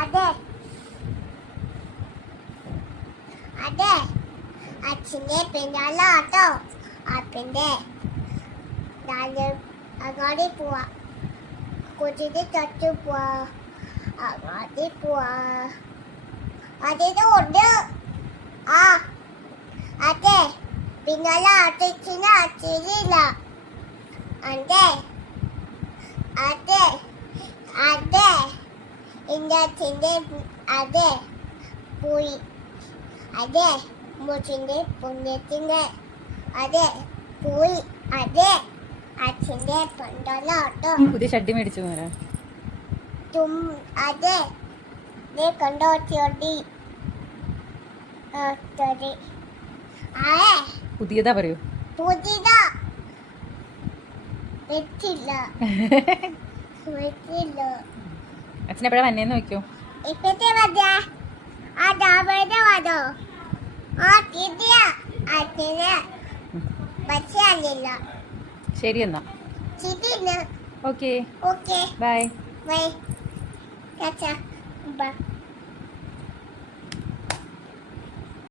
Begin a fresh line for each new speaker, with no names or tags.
അതെ അതെ അച്ഛന്റെ പിന്നാലെ ആട്ടോ അപ്പന്റെ നാല് അങ്ങാടി പോവാ കൊച്ചിന്റെ തൊട്ട് പോവാ അങ്ങാടി പോവാ അതിന്റെ ഉണ്ട് ആ അതെ പിന്നാലെ ആട്ടിച്ചിന് അച്ഛനില്ല അതെ അതെ എന്റെ അച്ഛന്റെ അതെ പോയി അതെ മുച്ചിന്റെ പുണ്യത്തിന്റെ അതെ പോയി അതെ അച്ഛന്റെ പണ്ടോട്ടോ
പുതിയ ഷഡ്ഡി മേടിച്ചു മോനെ
തും അതെ ദേ കണ്ടോ ചെടി.
പുതിയതാ പറയൂ.
പുതിയതാ. വെച്ചില്ല. വെച്ചില്ല.
അച്ഛൻ എപ്പോഴാ വന്നേന്ന്
അല്ലില്ല.
ശരി എന്നാ. ഓക്കെ. ബൈ.
ബൈ.